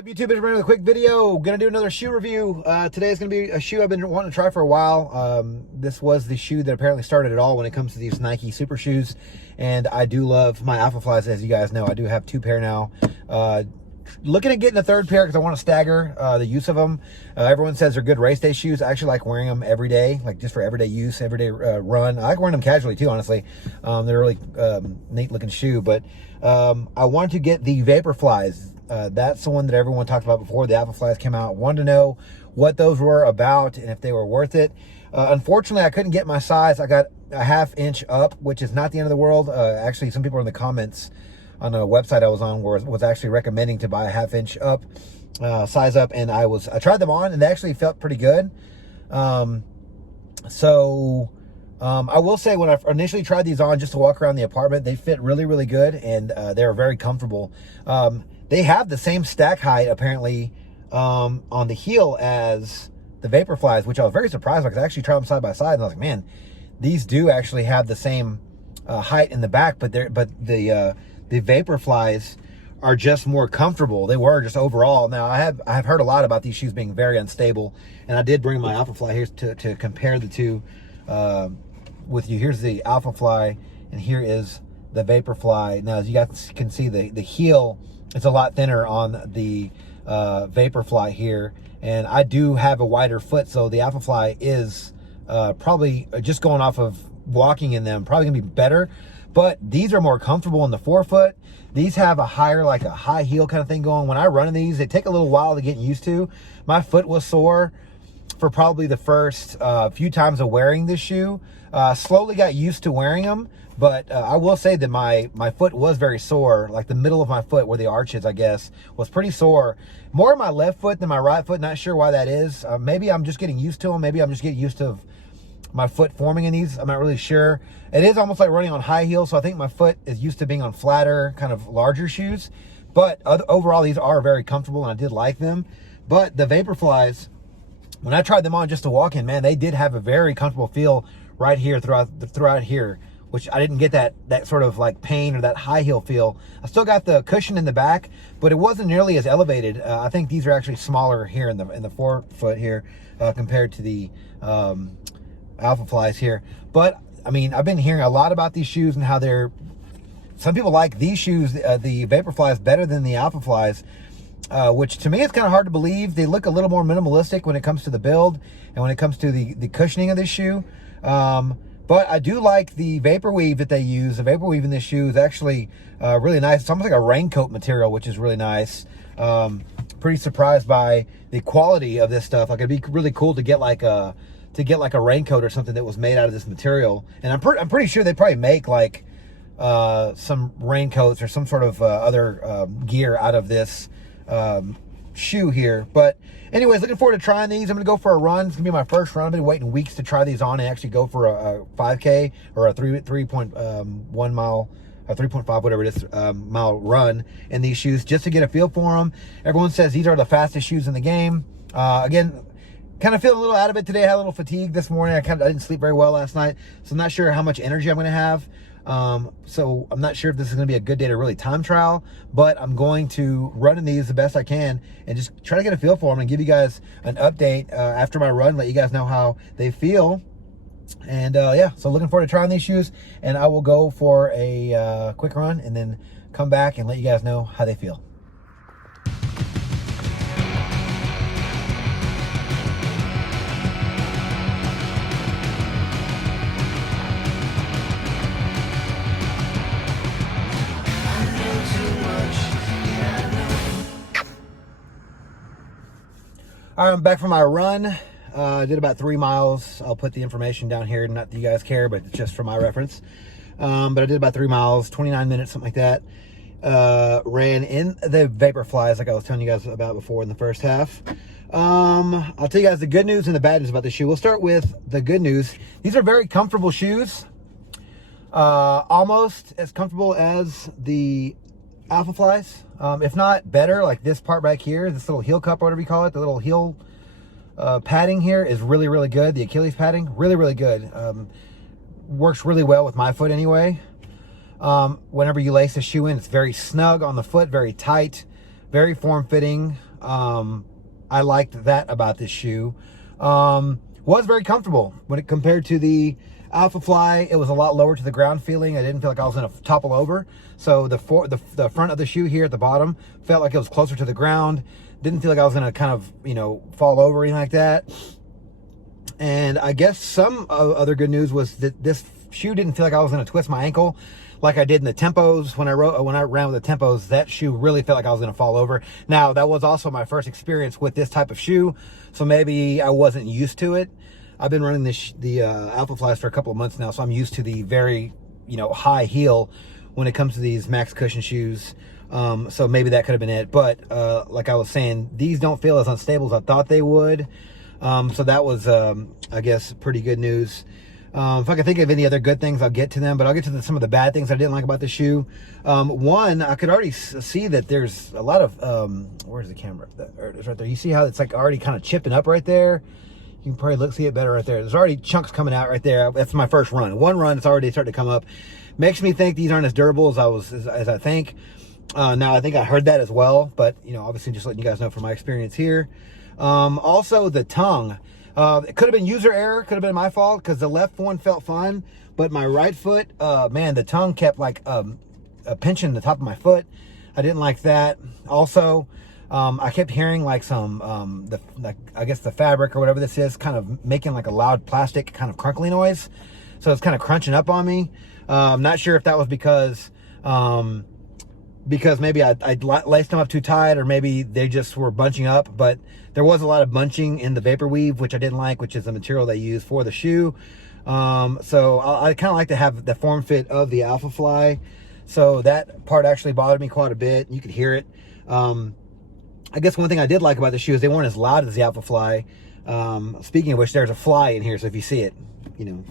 What's up, YouTube? It's bringing a quick video. Gonna do another shoe review. Today is gonna be a shoe I've been wanting to try for a while. This was the shoe that apparently started it all when it comes to these Nike super shoes, and I do love my VaporFlies, as you guys know. I do have 2 pair now. Looking at getting a 3rd pair because I want to stagger the use of them. Everyone says they're good race day shoes. I actually like wearing them every day, like just for everyday use, everyday run. I like wearing them casually too, honestly. They're a really neat looking shoe, but I wanted to get the VaporFlies. That's the one that everyone talked about before the VaporFlies came out. Wanted to know what those were about and if they were worth it. Unfortunately, I couldn't get my size. I got a 1/2 inch up, which is not the end of the world. Actually, some people in the comments on a website I was on was actually recommending to buy a 1/2 inch up, size up, and I tried them on and they actually felt pretty good. I will say when I initially tried these on just to walk around the apartment, they fit really, really good, and they were very comfortable. They have the same stack height apparently on the heel as the VaporFlies, which I was very surprised by because I actually tried them side by side and I was like, man, these do actually have the same height in the back, but the VaporFlies are just more comfortable. They were just overall. Now I've heard a lot about these shoes being very unstable, and I did bring my VaporFly here to compare the two with you. Here's the VaporFly and here is the VaporFly. Now, as you guys can see, the heel is a lot thinner on the VaporFly here, and I do have a wider foot, so the VaporFly is probably, just going off of walking in them, probably gonna be better. But these are more comfortable in the forefoot. These have a higher, like a high heel kind of thing going. When I run in these, they take a little while to get used to. My foot was sore for probably the first few times of wearing this shoe. Slowly got used to wearing them, but I will say that my foot was very sore. Like the middle of my foot where the arch is, I guess, was pretty sore. More my left foot than my right foot. Not sure why that is. Maybe I'm just getting used to them. Maybe I'm just getting used to my foot forming in these. I'm not really sure. It is almost like running on high heels, so I think my foot is used to being on flatter, kind of larger shoes. But overall, these are very comfortable, and I did like them. But the VaporFlies, when I tried them on just to walk in, man, they did have a very comfortable feel right here throughout here, which I didn't get that sort of like pain or that high heel feel. I still got the cushion in the back, but it wasn't nearly as elevated. I think these are actually smaller here in the forefoot here compared to the VaporFlies here. But I mean, I've been hearing a lot about these shoes and how some people like these shoes, the VaporFlies, better than the VaporFlies, which to me is kind of hard to believe. They look a little more minimalistic when it comes to the build and when it comes to the cushioning of this shoe. But I do like the vapor weave that they use. The vapor weave in this shoe is actually really nice. It's almost like a raincoat material, which is really nice. Pretty surprised by the quality of this stuff. Like, it'd be really cool to get like a raincoat or something that was made out of this material. And I'm pretty sure they probably make like some raincoats or some sort of other gear out of this shoe here. But anyways, looking forward to trying these. I'm gonna go for a run. It's gonna be my first run. I've been waiting weeks to try these on and actually go for a 5K or a 3.1 mile, a 3.5, whatever it is, mile run in these shoes, just to get a feel for them. Everyone says these are the fastest shoes in the game. Again, kind of feeling a little out of it today. I had a little fatigue this morning. I didn't sleep very well last night, so I'm not sure how much energy I'm gonna have. So I'm not sure if this is going to be a good day to really time trial, but I'm going to run in these the best I can and just try to get a feel for them and give you guys an update after my run, let you guys know how they feel. And yeah, so looking forward to trying these shoes, and I will go for a quick run and then come back and let you guys know how they feel. All right, I'm back from my run. I did about 3 miles. I'll put the information down here. Not that you guys care, but it's just for my reference. But I did about 3 miles, 29 minutes, something like that. Ran in the VaporFlies, like I was telling you guys about before in the first half. I'll tell you guys the good news and the bad news about the shoe. We'll start with the good news. These are very comfortable shoes. Almost as comfortable as the VaporFlies, if not better. Like this part back here, this little heel cup or whatever you call it, the little heel padding here is really, really good. The Achilles padding, really, really good. Works really well with my foot anyway. Whenever you lace a shoe in, it's very snug on the foot, very tight, very form-fitting. I liked that about this shoe. Was very comfortable when it compared to the VaporFly. It was a lot lower to the ground feeling. I didn't feel like I was going to topple over. So the front of the shoe here at the bottom felt like it was closer to the ground. Didn't feel like I was going to kind of, you know, fall over or anything like that. And I guess some other good news was that this shoe didn't feel like I was going to twist my ankle like I did in the Tempos. When I ran with the Tempos, that shoe really felt like I was going to fall over. Now, that was also my first experience with this type of shoe, so maybe I wasn't used to it. I've been running the VaporFlies for a couple of months now, so I'm used to the very, you know, high heel when it comes to these max cushion shoes. So maybe that could have been it. But like I was saying, these don't feel as unstable as I thought they would. So that was, I guess, pretty good news. If I can think of any other good things, I'll get to them, but I'll get to some of the bad things I didn't like about the shoe. One, I could already see that there's a lot of, where's the camera? It's right there. You see how it's like already kind of chipping up right there? You can probably see it better right there. There's already chunks coming out right there. That's my first run. One run, it's already starting to come up. Makes me think these aren't as durable as I think. Now, I think I heard that as well, but, you know, obviously just letting you guys know from my experience here. Also, the tongue. It could have been user error, could have been my fault, because the left one felt fine, but my right foot, man, the tongue kept like pinching the top of my foot. I didn't like that. Also, I kept hearing like some, I guess the fabric or whatever this is, kind of making like a loud plastic kind of crunkly noise. So it's kind of crunching up on me. I'm not sure if that was because maybe I laced them up too tight, or maybe they just were bunching up, but there was a lot of bunching in the Vapor Weave, which I didn't like, which is the material they use for the shoe. So I kind of like to have the form fit of the VaporFly. So that part actually bothered me quite a bit. You could hear it. I guess one thing I did like about the shoe is they weren't as loud as the VaporFly. Speaking of which, there's a fly in here, so if you see it, you know,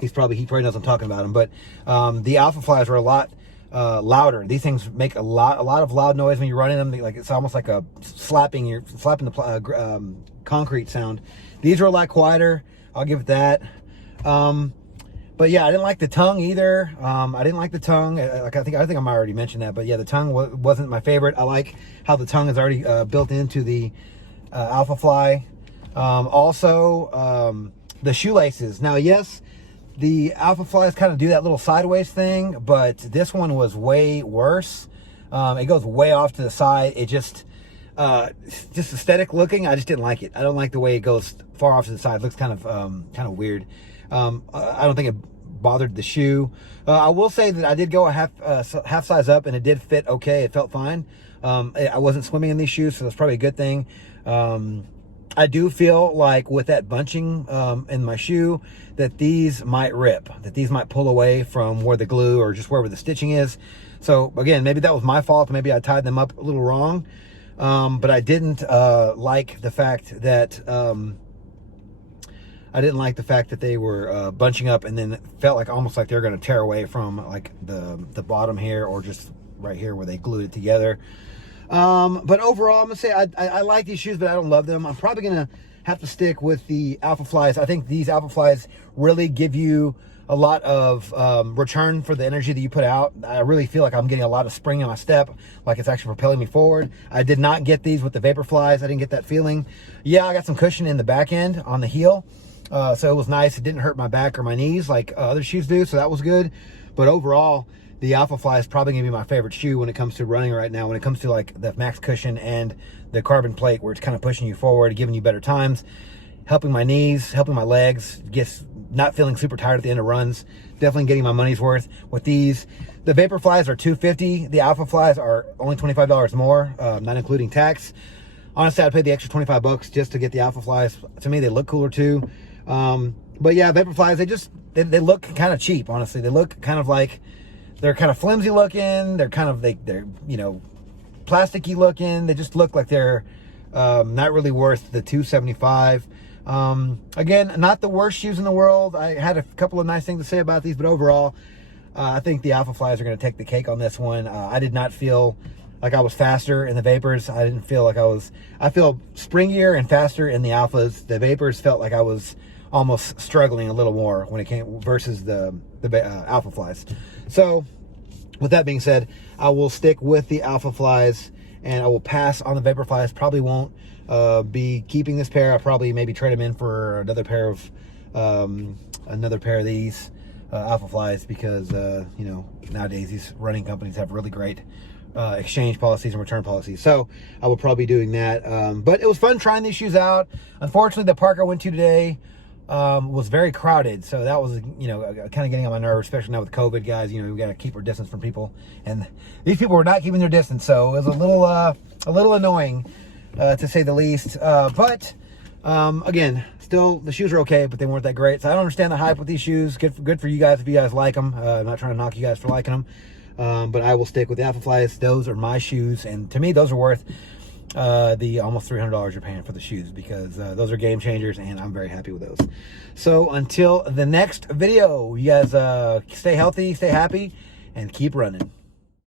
he probably knows I'm talking about him. But the VaporFlies were a lot louder. These things make a lot of loud noise when you're running them. Like it's almost like you're slapping the concrete sound. These are a lot quieter. I'll give it that. But yeah, I didn't like the tongue either. I didn't like the tongue. Like I think I might already mentioned that. But yeah, the tongue wasn't my favorite. I like how the tongue is already built into the VaporFly. Also, the shoelaces. Now, yes, the VaporFlies kind of do that little sideways thing, but this one was way worse. It goes way off to the side. It just aesthetic looking. I just didn't like it. I don't like the way it goes far off to the side. It looks kind of weird. I don't think it bothered the shoe. I will say that I did go a half size up, and it did fit okay. It felt fine. I wasn't swimming in these shoes, so that's probably a good thing. I do feel like with that bunching in my shoe that these might rip, that these might pull away from where the glue or just wherever the stitching is. So again, maybe that was my fault. Maybe I tied them up a little wrong. But I didn't like the fact that they were bunching up, and then it felt like almost like they're going to tear away from like the bottom here, or just right here where they glued it together. But overall, I'm gonna say I like these shoes, but I don't love them. I'm probably gonna have to stick with the VaporFlies. I think these VaporFlies really give you a lot of return for the energy that you put out. I really feel like I'm getting a lot of spring in my step, like it's actually propelling me forward. I did not get these with the VaporFlies. I didn't get that feeling. Yeah, I got some cushion in the back end on the heel, so it was nice. It didn't hurt my back or my knees like other shoes do, so that was good. But overall, the VaporFly is probably gonna be my favorite shoe when it comes to running right now, when it comes to like the max cushion and the carbon plate, where it's kind of pushing you forward, giving you better times, helping my knees, helping my legs, not feeling super tired at the end of runs. Definitely getting my money's worth with these. The VaporFlies are $250. The VaporFlies are only $25 more, not including tax. Honestly, I'd pay the extra 25 bucks just to get the VaporFlies. To me, they look cooler too. But yeah, VaporFlies, they look kind of cheap, honestly. They look kind of like, they're kind of flimsy looking. They're kind of, they're you know, plasticky looking. They just look like they're not really worth the $275. Again, not the worst shoes in the world. I had a couple of nice things to say about these, but overall, I think the VaporFlies are going to take the cake on this one. I did not feel like I was faster in the Vapors. I didn't feel like I feel springier and faster in the Alphas. The Vapors felt like I was almost struggling a little more when it came versus the VaporFlies. So with that being said, I will stick with the VaporFlies and I will pass on the VaporFlies. Probably won't be keeping this pair. I'll probably maybe trade them in for another pair of these Alpha Flies, because you know, nowadays these running companies have really great exchange policies and return policies. So I will probably be doing that. But it was fun trying these shoes out. Unfortunately, the park I went to today was very crowded, so that was, you know, kind of getting on my nerves, especially now with COVID, guys. You know, we got to keep our distance from people, and these people were not keeping their distance, so it was a little annoying, to say the least. But again, still the shoes are okay, but they weren't that great. So I don't understand the hype with these shoes. Good for you guys if you guys like them. I'm not trying to knock you guys for liking them, but I will stick with the Alpha Flies. Those are my shoes, and to me, those are worth the almost $300 you're paying for the shoes, because those are game changers, and I'm very happy with those. So until the next video, you guys stay healthy, stay happy, and keep running.